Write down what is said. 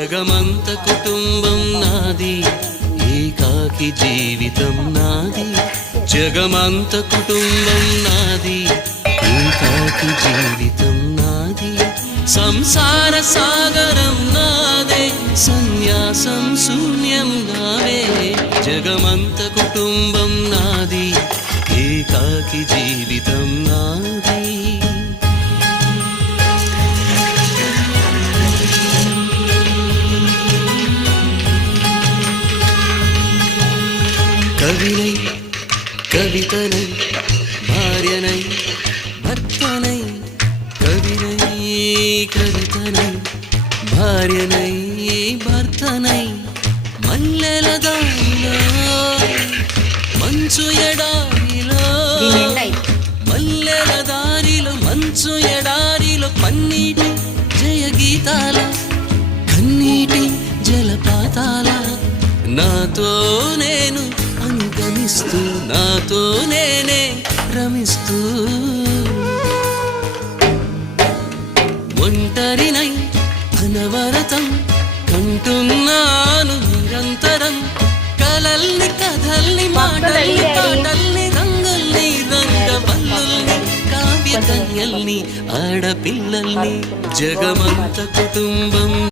జగమంత కుటుంబం నాది, ఏకాకి జీవితం నాది. జగమంత కుటుంబం నాది, ఏకాకి జీవితం నాది. సంసార సాగరం నాదే, సన్యాసం శూన్యం నావే. జగమంత కుటుంబం నాది, ఏకాకి జీవితం నాది. కవినై కవితనై భార్యనై భర్తనై, కవినై కవితనై భార్యనై భర్తనై. మల్లెల దారిలో మంచు ఎడారిలో, మల్లెల దారిలో మంచు ఎడారిలో, పన్నీటి జయ గీతాల కన్నీటి జలపాతాల. నాతో నేను అనుగమిస్తూ, నాతో నేనే రమిస్తూ, ఒంటరినై అనవరతం కంటున్నాను నిరంతరం. కలల్ని కథల్ని మాటల్ని పాటల్ని రంగుల్ని రంగవల్లుల్ని కావ్య కన్యల్ని ఆడపిల్లల్ని. జగమంత కుటుంబం